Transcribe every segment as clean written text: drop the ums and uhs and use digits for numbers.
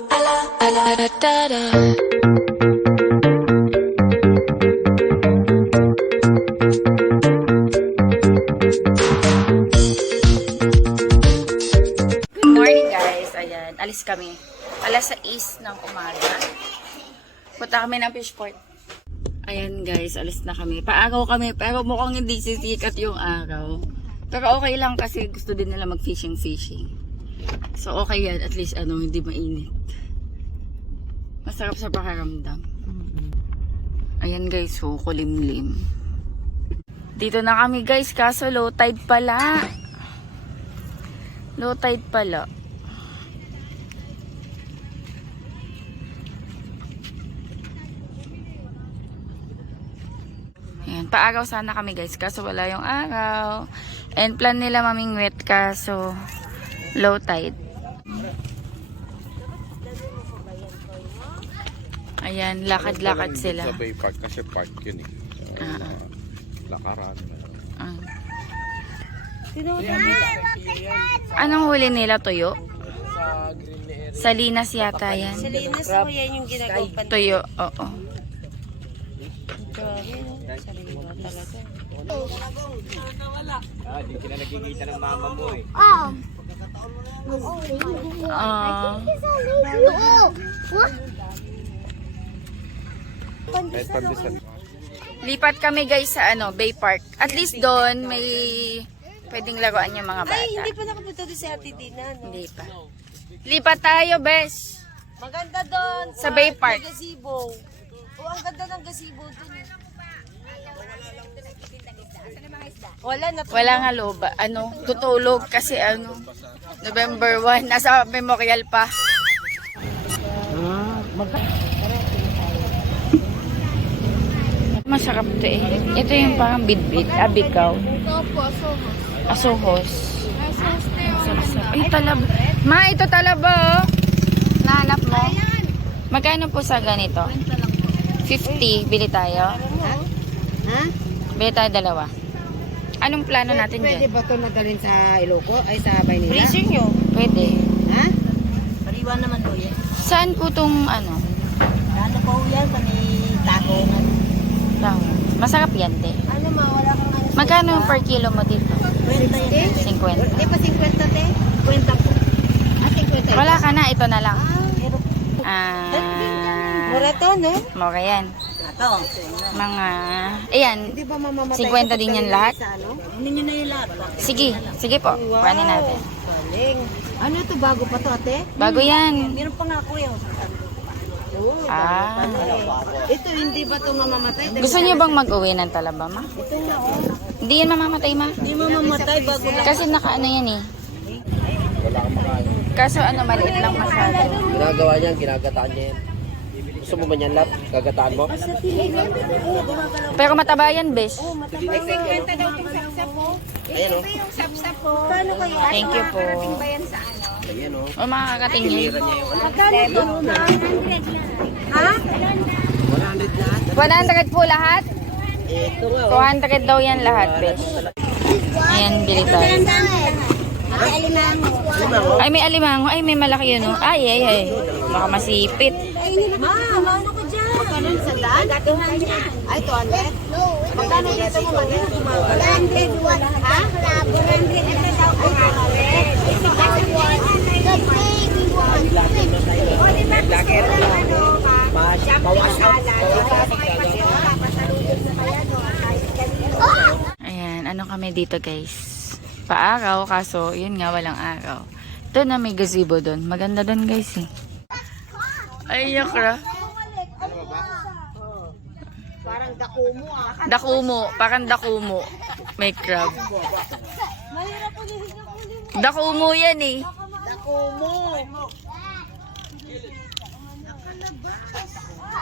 morning guys, ayan, alis kami. Alas 6 ng umaga. Punta kami ng fish port. Ayan guys, alis na kami. Paagaw kami, pero mukhang hindi sisikat yung araw. Pero okay lang kasi gusto din nila mag-fishing. So okay yan, at least hindi mainit. Masarap sa pakiramdam. Ayan guys, so kulimlim. Dito na kami guys, kaso low tide pala. Low tide pala. Ayan, paagaw sana kami guys, kaso wala yung araw. And plan nila mamingwit, kaso low tide. Ayan, lakad-lakad sila. Sa Bay Park kasi park yun eh. Lakaran. Anong huli nila, tuyo? Salinas yata yan. Salinas mo yan yung ginagawa. Tuyo, oo. Sariwa talaga. Di ka na nakikita ng mama mo eh. Kahit pandesal. Lipat kami guys sa Bay Park. At least doon may pwedeng laruan yung mga bata. Ay, hindi pa nakapunta doon si Ate Dina, no? Hindi pa. Lipat tayo, besh. Maganda doon. Sa Bay Park. Gazebo. Ang ganda ng gazebo doon. Wala na. Wala nga loba. Tutulog kasi November 1. Nasa memorial pa. Masarap to eh. Ito yung parang bidbid. Abikaw. Asohos. Sarap-sarap. Ay, talaba. Ma, ito talaba oh. Nahanap mo? Magkano po sa ganito? 50. Bili tayo. Ha? Bili tayo dalawa. Anong plano natin Pwede dyan? ba ito nadalhin sa Iloco? Ay, sa Baynila? Freezer nyo. Pwede. Ha? Pariwa naman po yan. Saan po itong Ano po yan? Taco. Masarap yan, te. Ano ma? Wala kang ano. Magkano per kilo mo dito? 20 yan. 50. Di ba 50 te? 50 po. 50. Wala ka na, ito na lang. Mura to, no? Mura yan. Ito. Mga, ayan, Di ba mamamatay? 50 din yan lahat? Sa ano? Hindi nyo na yung lahat. Sige po, panin natin. Galing. Ano ito? Bago pa to, ate? Bago yan. Meron pa nga ako yung Oo. Ah. Ito, hindi ba ito mamamatay? Gusto niyo bang mag-uwi ng talaba, ma? Ito nga, oh. Hindi yan mamamatay, ma. Hindi mo mamatay bago lang. Kasi nakaano yan eh. Kaso maliit lang masyado. Ginagawa niya, ginagataan niya yan. Gusto mo ba niyan lap? Gagataan mo? Pero mataba yan, besh. Ayan o. Paano kaya? Thank you po. Ayan o. O makakating yan. Tira niya yung Magkano ito? Ha? 100 po lahat? ito nga o. 200 daw yan lahat, besh. Ayan, bili tayo. Ay, may alimango. Ay, may malaki yun, oh. Ay. Baka masipit. Ma, ano ka dyan? Magkano sa daan? Ay, 200? Magkano dito mo magkano? 100. Ha? 100. Ayan, kami dito, guys. Paaraw, kaso, yun nga, walang araw. Ito na may gazebo doon. Maganda doon, guys, eh. Ay, yakra. Parang dakumo ah. Dakumo, parang dakumo. May crab. Dakumo yan, eh. Dakumo.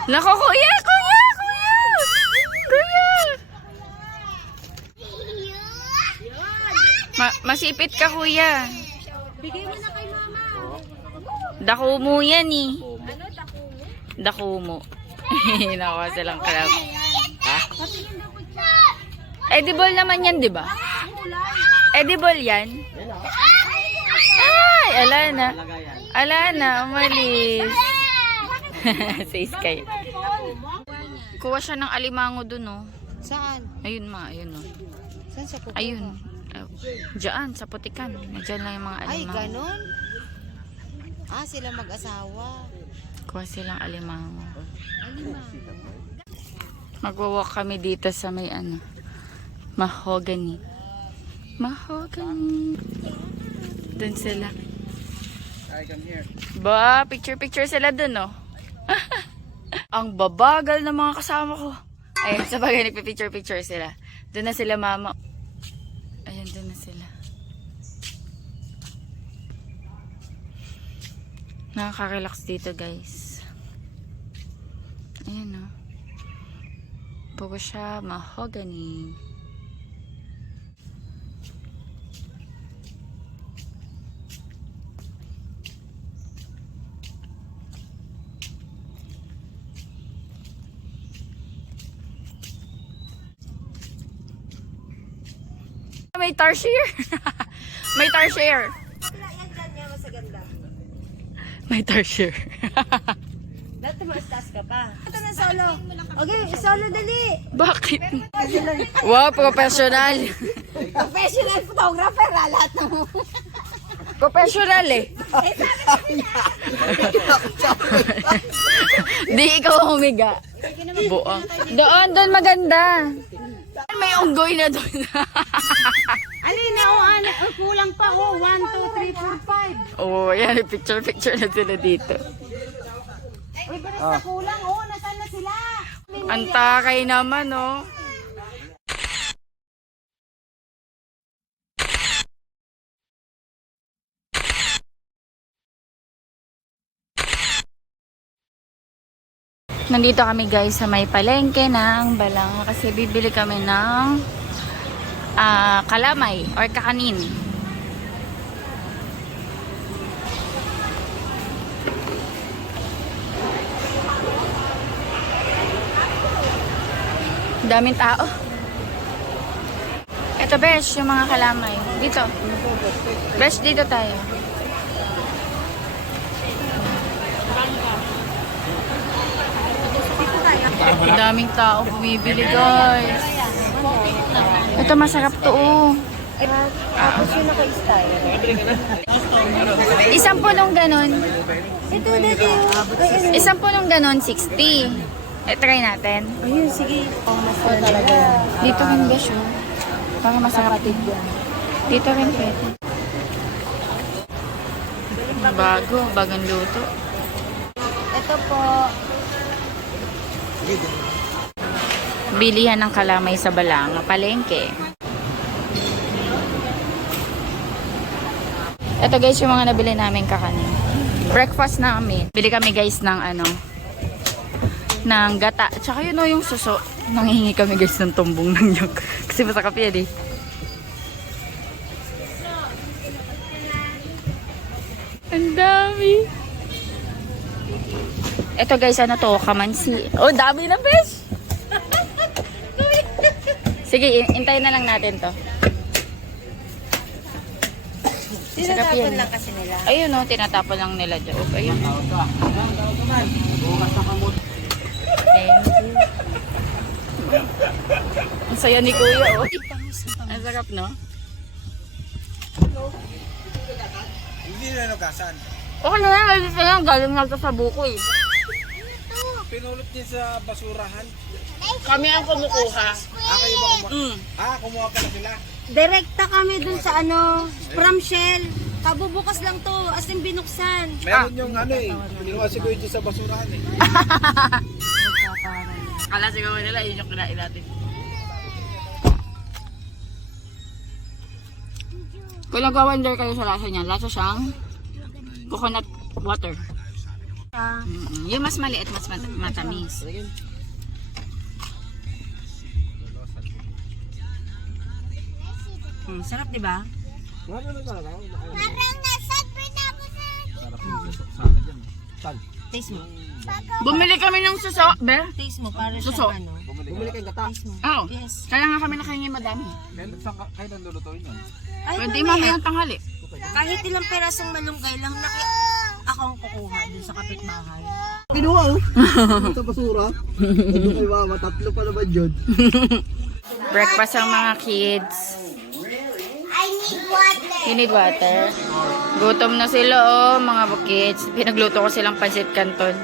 Nako, kuya! Masipit ka, kuya. Bigay mo na kay mama. Dakumo yan, eh. Ano, dakumo? Dakumo. Nakuha silang crab. Ha? Edible naman yan, di ba? Edible yan? Ay, ala na. Ala na, umalis. Sa Sky. Kuha siya ng alimango dun, oh. Saan? Ayun ma, ayun, oh. Saan siya kukuha? Ayun. Diyan, sa putikan. Diyan lang yung mga Ay, alimango. ganon? Ah, sila mag-asawa. Kuha silang alimango. Alimango. Magwawalk kami dito sa may ano, mahogany. Mahogany. Dun sila. Ba, picture sila dun, oh. Ang babagal ng mga kasama ko. Ayun, sa bagay nagpipicture sila. Dun na sila, mama. Ayun, dun na sila. Nakaka-relax dito, guys. Ayun, oh. Puro siya mahogany. May tarsier. May tarsier. May tarsier. Dati mas-taas ka pa. Ito na solo. Okay, solo dali. Bakit? Wow, professional. Professional photographer, lahat ng... Professional eh. Di ikaw humiga. Buong. Doon maganda. May unggoy na doon. Alin na, kulang pa, 1, 2, 3, 4, 5. Oh, yan. Picture na sila dito. Uy, balas na kulang, oh, nasaan na sila? Ang takay naman, oh. Nandito kami guys sa may palengke ng Balanga kasi bibili kami ng kalamay or kakanin. Daming tao. Ito besh, yung mga kalamay. Dito. Besh, dito tayo. Daming tao bumibili guys. Ito masarap to, oh. Tapos yung naka-style. Isang punong ganon. Ito, dati. Isang punong ganon, 60. Try natin. Ayun, sige. Oh, masarap talaga. Dito rin besh, oh. Para masarap din. Dito rin pwede. Bagong luto. Ito po. Bilihan ng kalamay sa Balanga, palengke. Ito guys yung mga nabili namin kakanin. Breakfast namin. Bili kami guys ng ng gata. Tsaka yun o yung suso. Nanghihingi kami guys ng tumbong ng nyog. Kasi masakap yan eh. Ang dami. Ito guys, ano to? Kamansi. Oh, dami na besh! Sige, intayin na lang natin to. Tinatapon lang kasi nila. Ayun o, tinatapon lang nila dyan. Ayun. Thank you. Ang saya ni Kuya, oh. Ang sarap, no? Hindi na nagasan. Okay na yan, alis na yan. Galing nga sa buko eh. Pinulot niya sa basurahan. Kami ang kumukuha. Kayo ba kumuha? Kumuha pala sila. Direkta kami dun sa from Shell. Kabubukas lang to, as in binuksan. Meron yung kinuha si Kuya sa basurahan eh. Kala siguro nila, yun yung kinain natin. Kung nag-wonder kayo sa lasa niya, lasa siyang coconut water. Yung mas maliit, mas matamis. Sarap, di ba? Taste mo. Bumili kami ng suso, be? Taste mo, para Suso. siyang Bumili kayong gata. Oo. Yes. Kaya nga kami nakahingi madami. Kayo nang lulutuin yun. Ay, Pwede mamaya. mamayang tanghali. Kahit ilang perasong malunggay lang, ako kukuha dun sa kapitbahay. Kinuha oh. Sa basura. Doon kay mama, tatlo pa naman yun. Breakfast ang mga kids. I need water. You need water? Gutom na sila oh, mga kids. Pinagluto ko silang pancit canton.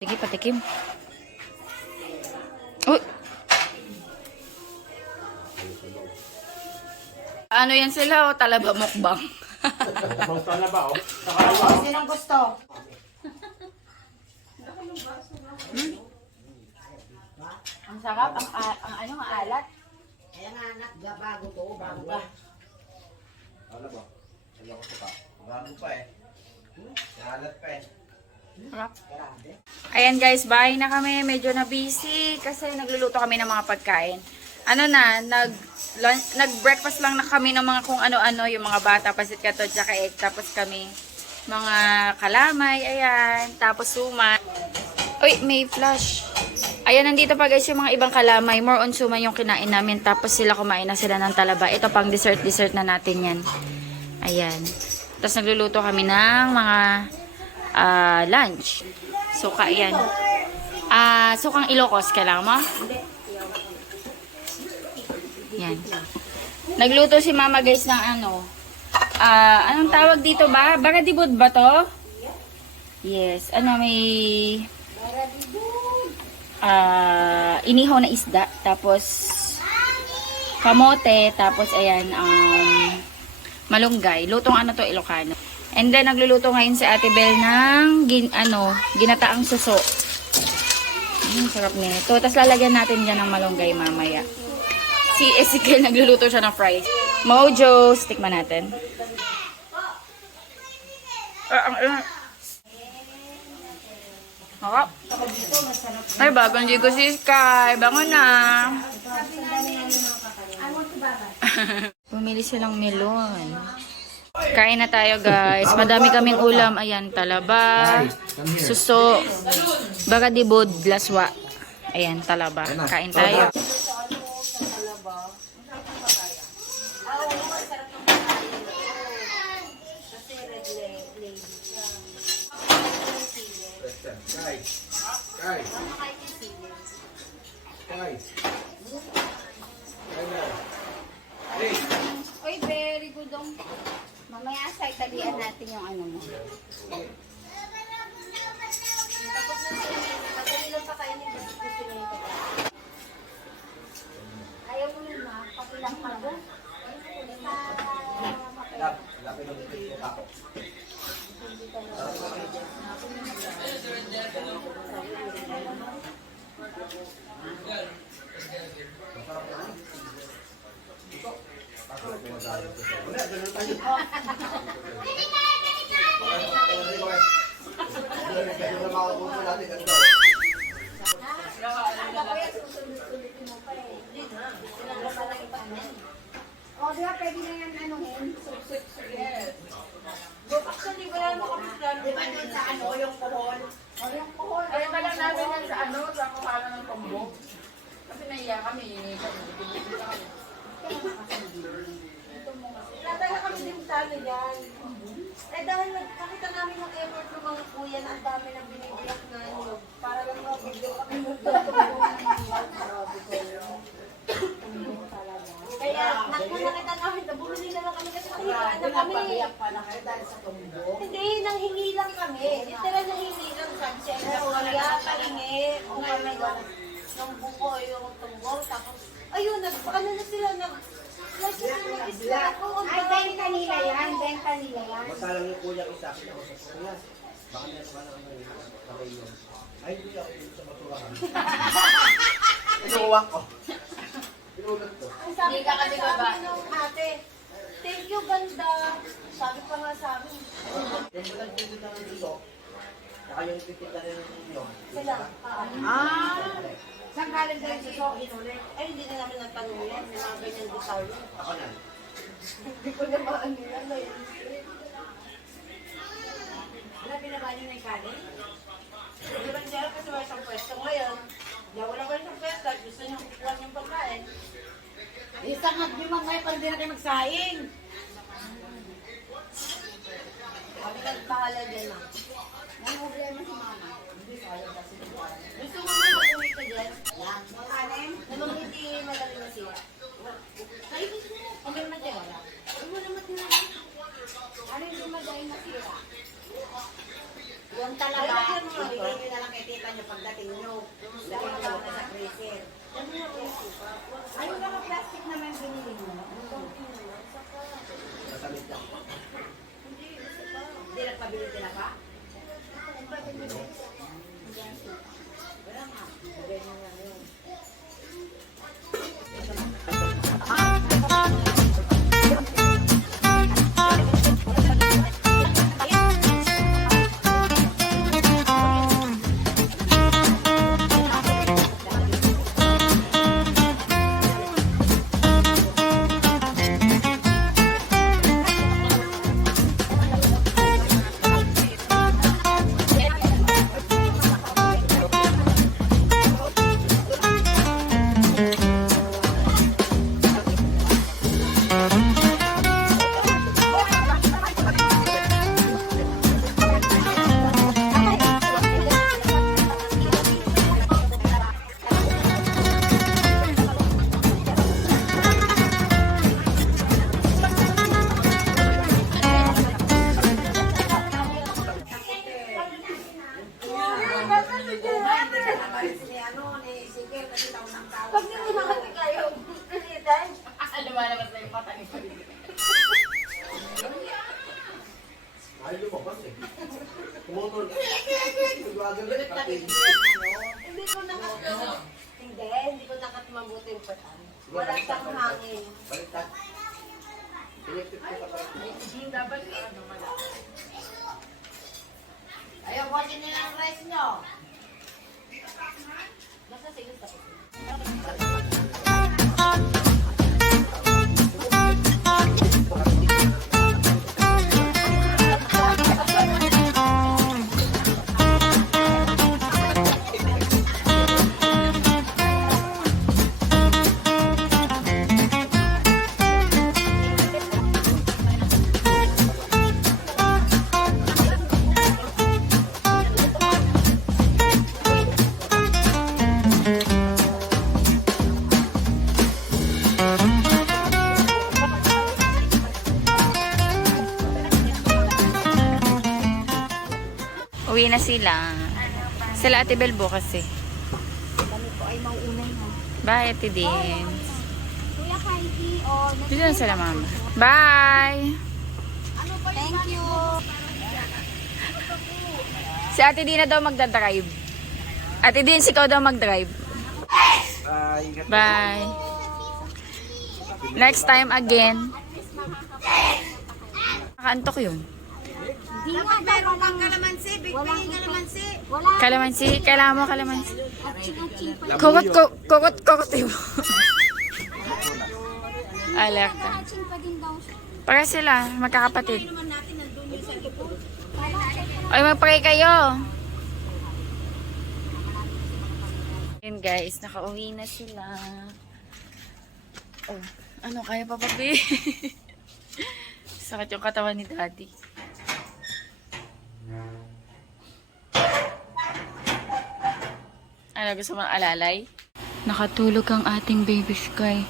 Sige, patikim. Uy! Ano yan sila oh, talaba mukbang. Sinong gusto? Ang sarap, ang ano, ang alat. Kaya nga anak, bago to, bago pa. Ano ba? Ayaw ko pa. Bago pa eh. Nahalat pa eh. Sarap. Ayan guys, bahay na kami. Medyo na busy kasi nagluluto kami ng mga pagkain. Ano na, nag-breakfast lang na kami ng mga kung ano-ano, yung mga bata, pasit kato, tsaka egg. Tapos kami, mga kalamay, ayan. Tapos suman. Uy, may flash. Ayan, nandito pa guys yung mga ibang kalamay. More on suman yung kinain namin. Tapos sila kumain na sila ng talaba. Ito pang dessert na natin yan. Ayan. Tapos nagluluto kami ng mga lunch. Suka yan. Sukang Ilocos. Kailangan mo? Yan. Nagluto si mama guys ng ano. Anong tawag dito ba? Baradibud ba to? Yes. Ano may inihaw na isda. Tapos kamote. Tapos ayan malunggay. Lutong ano to, Ilocano. And then nagluluto ngayon si Ate Bel ng ginataang suso. Sarap nito. Tapos lalagyan natin dyan ng malunggay mamaya. Si Ezekiel nagluluto siya ng fries. Mojo, tikman natin. Harap. Ay, bagong jigo si Sky. Bangon na. Bumili silang melon. Kain na tayo guys. Madami kaming ulam. Ayan, talaba, suso, bagadibod, laswa. Ayan, talaba. Kain tayo. Oy, very good dong. Mamaya sa italian natin yung ano mo. Ayaw mo yun ma, pakilang pago. O, di ba pwede na yan anuhin? Actually, wala mo kami plan. Di ba doon sa ano, yung pohon? O, yung pohon. Kaya pala namin yan sa sa kuhanan ng pambok. Kasi naiya kami. Natala kami din sa ano yan. Dahil nakita namin yung effort ng mga kuya na ang dami ng binibiyak na ano. Para lang mabigyan kami ng Kaya nakita namin na bumili na lang kami kasi nahihilaan na kami. Hindi, nanghingi lang kami. Literal nanghingi lang sabi siya. Kuya, pahingi. O kami ng buko yung tunggol. Tapos, ayun, ano na sila Ay, benta nila yan. Benta nila yan. Masalang yung kuya ko sa akin ako sa Pilipinas. Baka meron ka naman kamay yun. Ay, hindi ako dito sa basurahan. Inuwak ko. Inulat ko. Sabi ka kasi nung ate, thank you, ganda. Sabi pa nga sa amin. Yung walang pipit na ng dito, saka yung pipit na rin yun. Sila. Saan galing tayo sa Sokin ulit? Ay, hindi na namin natanong yan. May mga ganyan detalye. Ako na. Hindi ko na maano yan. Wala pinabali na yung kanin? Di ba siya kasi wala isang pwesto ngayon? Wala isang pwesto. Gusto niyo kukuhan yung pagkain. Isang at limang ngayon pa rin na kayo magsaing. Bahala dyan na. May problema si mama. Gusto mo na mag-uwi ka dyan? Yan. Makanin? Na mga hindi madali na siya. Kayo gusto mo? Kung may matira wala. Ay, wala matira. Ano yung dumaday na sira? Yung talaga, ibigay nyo na lang kay tita nyo pagdating nyo. Lagay nyo lang na sa freezer. Ay, yung mga plastic naman binili mo. Masamit lang. Hindi nagpabili sila pa? Wala nga. Lagay nyo na yun. Pag hindi makati kayo, Lumalabas na yung mata ni Pabili. Ayaw lumabas eh. Kumotol. Gulit na rin. Hindi ko hindi ko nakat mabuti yung patan. Wala siyang hangin. Baliktad. Electric ko sa parang. Dapat ano wala. Ayaw, buhatin nila ang rice nyo. Basta sige sa Uwi na sila. Sila Ate Bel bukas eh. kami po ay mauunay na. Bye Ate Din. Kuya Kaiti, Dito na sila mama. Bye! thank you. Si Ate Din na daw magdadrive. Ate Din, ikaw daw magdrive. Bye! Next time again. Nakaantok yun. Di nga, meron pang kalamansi. Bigay kalamansi. Wala. Kalamansi, kailangan mo kalamansi. Atching-atching pa. Kokot mo. Alerta. Atching pa din daw siya. Para sila, magkakapatid. Ay, mag-pray kayo. Yun guys, nakauwi na sila. Oh, ano, kaya pa papi? Sakit yung katawan ni Daddy. Ano, gusto mo ng alalay? Nakatulog ang ating baby Sky.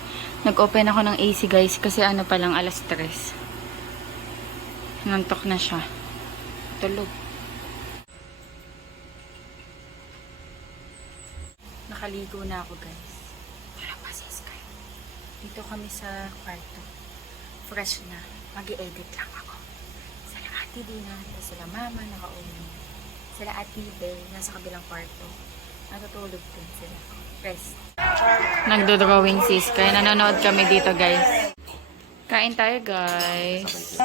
Nag-open ako ng AC guys kasi ano pa lang, alas 3. Nantok na siya. Tulog. Nakaligo na ako guys. Wala pa si Sky. Dito kami sa kwarto. Fresh na. Mag-i-edit lang ako. Sila Ate Dina, sila Mama nakauwi. Sila Ate Bel, nasa kabilang kwarto. Natutulog din sila. Rest. Nagdo-drawing si Sky. Nanonood kami dito guys. Kain tayo guys.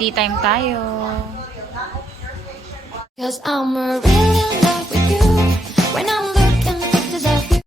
Tea time tayo. Cause I'm really in love with you. When I'm